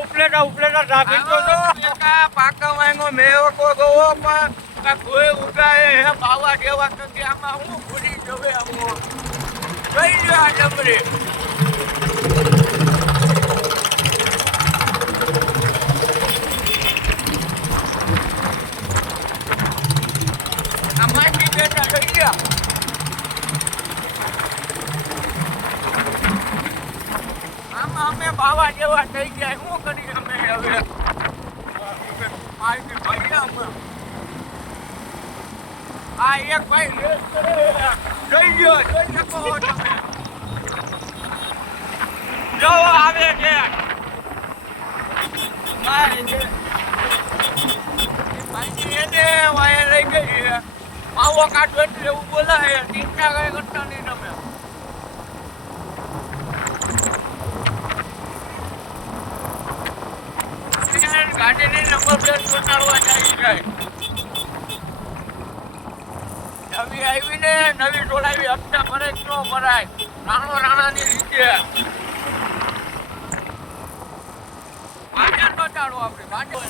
Upleta traffic તો પાકા વાંગો મેવો કો ગો પણ કોઈ ઉગાય હે બાવા જેવા કે આમાં હું ભૂલી જવે હું કઈ લ્યો આ ડમરી આમાં કી બેટા લઈ ગયા આમાં અમે બાવા જેવા થઈ ગયા શું કરી અમે હવે મારી ભાઈ અમે આ એક ભાઈ રેસ કરે જઈ ગયો જોઈ શકો તમે જો આવે છે મારે છે ભાઈ એને વાય રહી ગઈ માવો કાઢો એટલે એવું બોલાય ચિંતા કઈ કરતા નહીં તમે ગાડીની નંબર પ્લેટ બનાવવા જાય નવી આવીને નવી ટોળાવી હપ્તા ભરે ન ભરાય રાણાની રીતે પાછળ બતાડો આપણે પાછળ